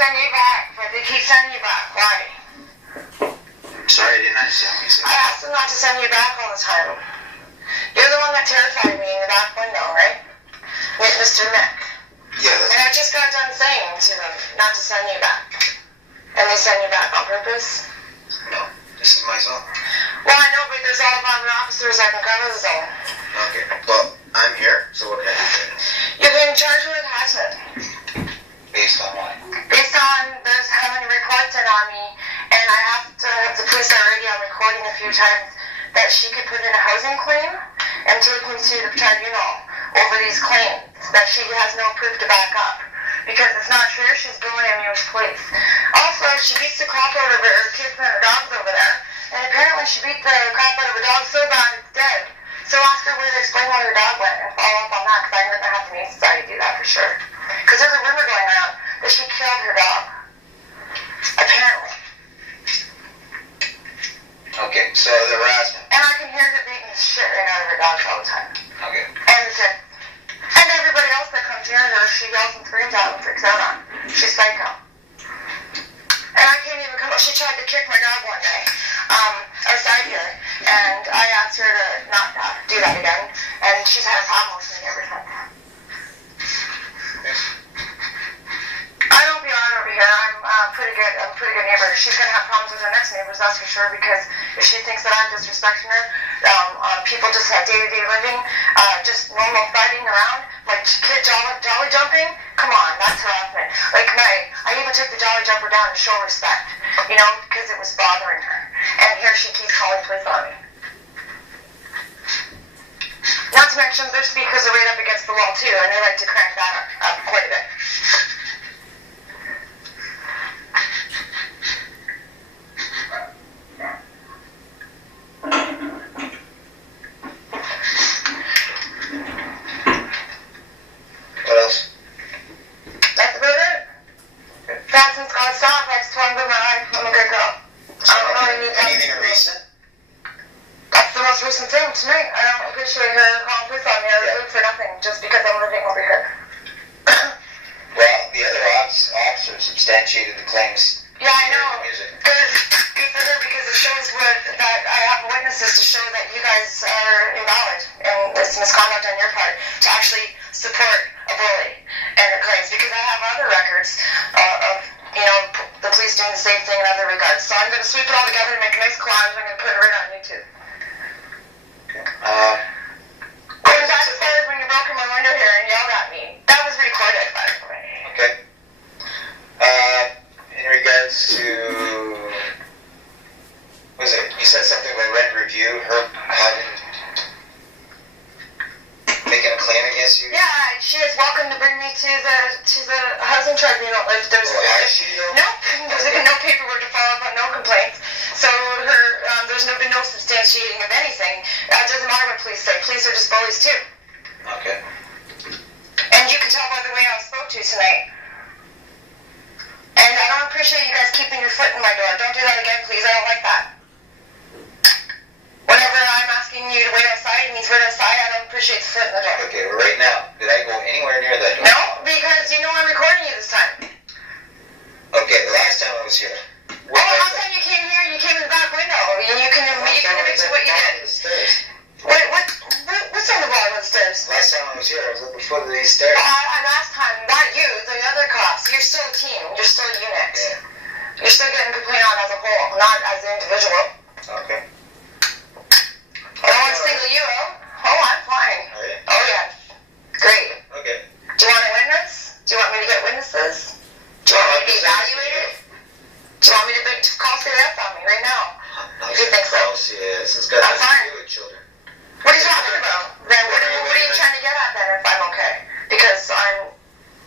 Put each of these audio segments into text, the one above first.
send you back, but they keep sending you back. Why? Sorry, I didn't understand what you said. I asked them not to send you back all the time. You're the one that terrified me in the back window, right? With Mr. Mick. Yeah, that's... And I just got done saying to them not to send you back. And they send you back on purpose? No, this is my zone. Well, I know, but there's all of other officers that can cover the zone. Okay, well, I'm here, so what can I do for you? You've been charged with harassment. Based on what? Based on there's how many reports in on me, and I have to have the police already on recording a few times that she could put in a housing claim and take me to the tribunal over these claims that she has no proof to back up. Because it's not true, she's bullying me with police. Also, she beats the crap out of her kids and her dogs over there, and apparently she beat the crap out of her dog so bad it's dead. So ask her where to explain where her dog went and follow up on that, because I'm going to have the Humane Society do that for sure. Because there's a rumor going around that she killed her dog. Apparently. Okay, so the harassment. And I can hear her beating the shit right out of her dogs all the time. Okay. And the kids. And everybody else that comes near her, she yells and screams at and freaks out on. She's psycho. And I can't even come. She tried to kick my dog one day, outside here, and I asked her to not do that again. And she's had a problem with me ever since. I don't belong over here. I'm pretty good. I'm a pretty good neighbor. She's gonna have problems with her next neighbors, that's for sure. Because if she thinks that I'm disrespecting her, people just have day-to-day living, just normal fighting around, like kid jolly jumping. Come on, that's harassment. Like I even took the jolly jumper down to show respect, because it was bothering her. And here she keeps calling police on me. Not to mention their speakers are right up against the wall too, and they like to crank that up quite a bit. What else? That's about it. That's since God stopped. I just want to live my life. I'm a good girl. I don't really need that. Anything recent? That's the most recent thing tonight. I don't appreciate her calling police on me. I was good for nothing just because I'm living over here. Well, the other officer substantiated the claims. Yeah, I know. Music. Good for her because it shows that I have witnesses to show that you guys are invalid and it's misconduct on your part to actually support a bully and her claims, because I have other records of the police doing the same thing in other regards. So I'm going to sweep it all together and make a nice collage. I'm going to put it right on YouTube. Okay. Going back as far as when you broke in my window here and yelled at me, that was recorded, by the way. Okay. In regards to, was it, you said something about rent review, her making a claim against you? Yeah, she is welcome to bring me to the housing tribunal if there's... Oh, has she though? Nope, there's no paperwork to follow up on, no complaints. So there's been no substantiating of anything. It doesn't matter what police say. Police are just bullies too. Okay. And you can tell by the way I was spoke to tonight. And I don't appreciate you guys keeping your foot in my door. Don't do that again, please. I don't like that. Whenever I'm asking you to wait outside, it means wait outside. I don't appreciate the foot in the door. Okay, well, right now, did I go anywhere near that door? No, because I'm recording you this time. Okay, the last time I was here. Last time you came here, you came in the back window. You can admit to what you did. What's on the bottom of the stairs? Last time I was here, I was at the foot of these stairs. Last time, not you, the other cops. You're still a team. You're still a unit. Yeah. You're still getting complained on as a whole, not as an individual. Okay. I don't want to single you out. Oh, I'm fine. Are you? Oh, yeah. Great. Okay. Do you want a witness? Do you want me to get witnesses? Do you want me to be evaluated? Do you want me to call CRS on me right now? If you think so. Yes, it's got nothing to do with children. What are you talking about? Then what are you trying to get at then if I'm okay? Because I'm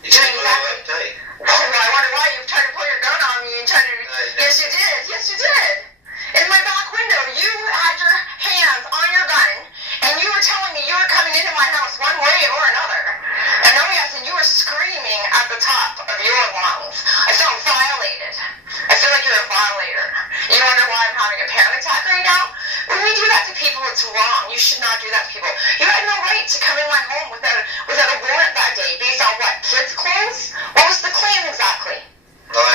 doing exactly... Well, I wonder why you tried to pull your gun on me and tried to... Yes, you did. Yes, you did. In my back window, you had your hands on your gun, and you were telling me you were coming into my house one way or another. And oh yes, and you were screaming at the top of your lungs. I felt violated. I feel like you're a violator. You wonder why I'm having a panic attack right now? When we do that to people, it's wrong. You should not do that to people. You had no right to come in my home without a warrant that day, based on what? Kids' clothes? What was the claim exactly? Well, I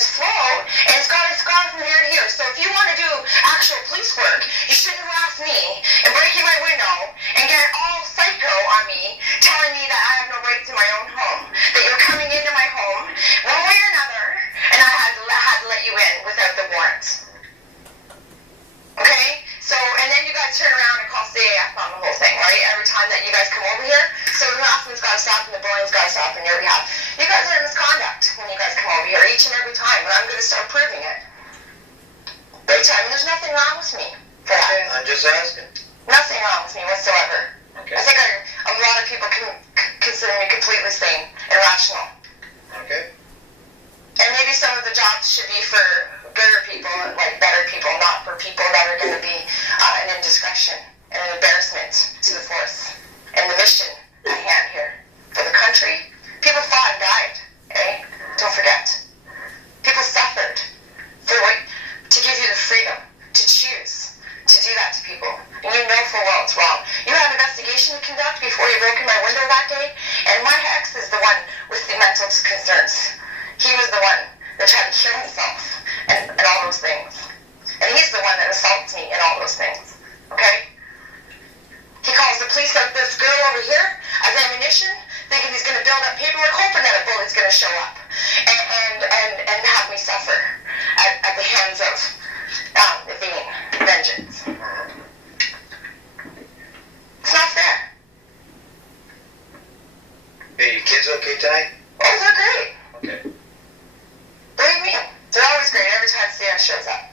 his throat, and he's got a scar from here to here. So if you want to do actual police work, you shouldn't harass me and breaking my window and get all psycho on me, telling me that I have no rights in my own home, that you're coming into my home one way or another, and I had to let you in without the warrant. Okay? So, and then you guys turn around and call CAF on the whole thing, right? Every time that you guys come over here. So the harassment's got to stop and the bullying's got to stop on your behalf. You guys are in misconduct when you guys come over here each and every time, and I'm going to start proving it. Big time. And there's nothing wrong with me for that. Okay, I'm just asking. Nothing wrong with me whatsoever. Okay. I think a lot of people can consider me completely sane and rational. Okay. And maybe some of the jobs should be for gooder people, like better people, not for people that are going to be an indiscretion and an embarrassment to the force and the mission at hand here. For the country, people fought and died, eh? Don't forget. People suffered to give you the freedom to choose to do that to people. And you know full well it's wrong. You had an investigation to conduct before you broke in my window that day, and my ex is the one with the mental concerns. He was the one that tried to kill himself and all those things. And he's the one that assaults me and all those things. Okay? He calls the police like this girl over here as ammunition, thinking he's going to build up paperwork, hoping that a bully's going to show up and have me suffer at the hands of being vengeance. It's not fair. Are your kids okay tonight? Oh, they're great. Okay. Believe me, they're always great every time CS shows up.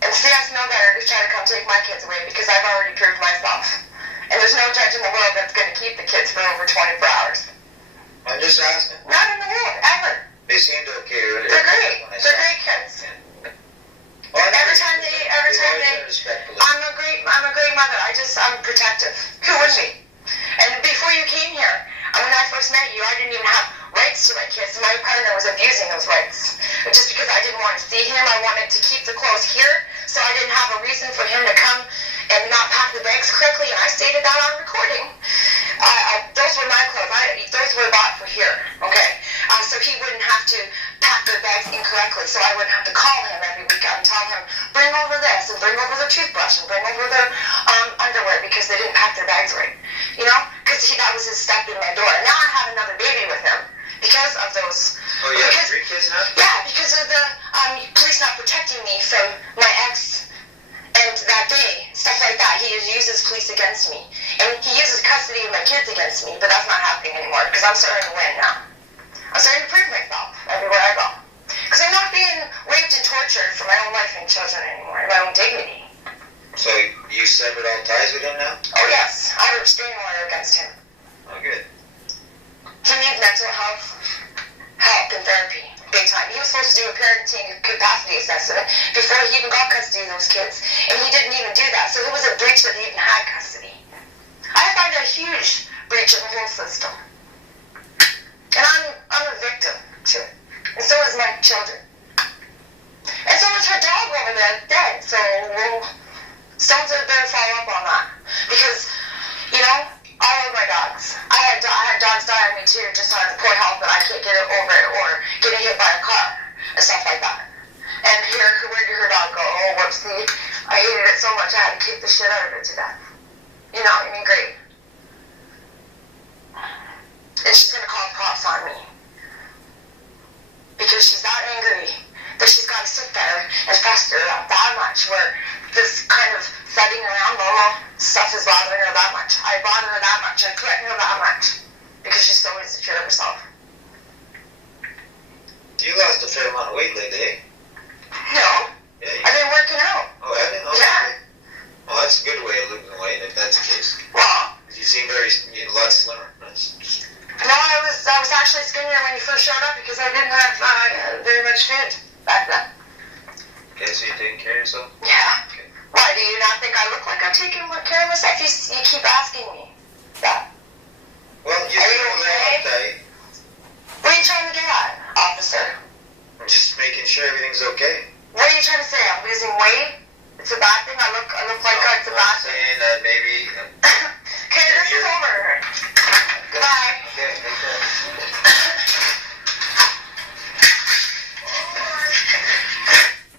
And CS know better to try to come take my kids away because I've already proved myself. And there's no judge in the world that's going to keep the kids for over 24 hours. I'm just asking. Not in the world, ever. They seemed okay earlier. They're great. They're great kids. Yeah. Well, Every time they, I'm a great mother. I'm protective. Who wouldn't be? And before you came here, when I first met you, I didn't even have rights to my kids. My partner was abusing those rights. But just because I didn't want to see him, I wanted to keep the clothes here, so I didn't have a reason for him to come and not pack the bags correctly, and I stated that on recording. Those were my clothes. Those were bought for here, okay? So he wouldn't have to pack their bags incorrectly, so I wouldn't have to call him every week and tell him, bring over this, and bring over the toothbrush, and bring over their underwear, because they didn't pack their bags right. You know? Because that was his step in my door. And now I have another baby with him because of those. Oh, you have 3 kids now? Yeah, because of the police not protecting me from my ex. And that day, stuff like that, he uses police against me. And he uses custody of my kids against me, but that's not happening anymore because I'm starting to win now. I'm starting to prove myself everywhere I go. Because I'm not being raped and tortured for my own life and children anymore, and my own dignity. So you severed all ties with him now? Oh, yes. I have a restraining order against him. Oh, good. He needs mental health help and therapy. Big time. He was supposed to do a parenting capacity assessment before he even got custody of those kids, and he didn't even do that. So it was a breach that he even had custody. I find a huge breach of the whole system. And I'm a victim to it. And so is my children. And so is her dog over there dead. So stones better follow up on that. Because, you know, all of my dogs. I had dogs die on me too, just on poor health that I can't get over it, or getting hit by a car and stuff like that. And here, where did her dog go? Oh, whoopsie. I hated it so much I had to kick the shit out of it to death. You know, I mean, great. And she's going to call the cops on me. Because she's that angry that she's got to sit there and fester up that much, where this kind of setting around Lola stuff is bothering her that much. I bother her that much. I threaten her that much. Because she's so insecure of herself. You lost a fair amount of weight lately, eh? No. Yeah, I've been working out. Oh, have you? Oh, yeah. Well, that's a good way of losing weight, if that's the case. Well, You seem a lot slimmer. no, I was actually skinnier when you first showed up because I didn't have very much food back then. Okay, so you're taking care of yourself? Yeah. Okay. Why, do you not think I look like I'm taking care of myself? You keep asking me that. Well, Are you okay? tight. What are you trying to get at, officer? I'm just making sure everything's okay. What are you trying to say? I'm losing weight? It's a bad thing?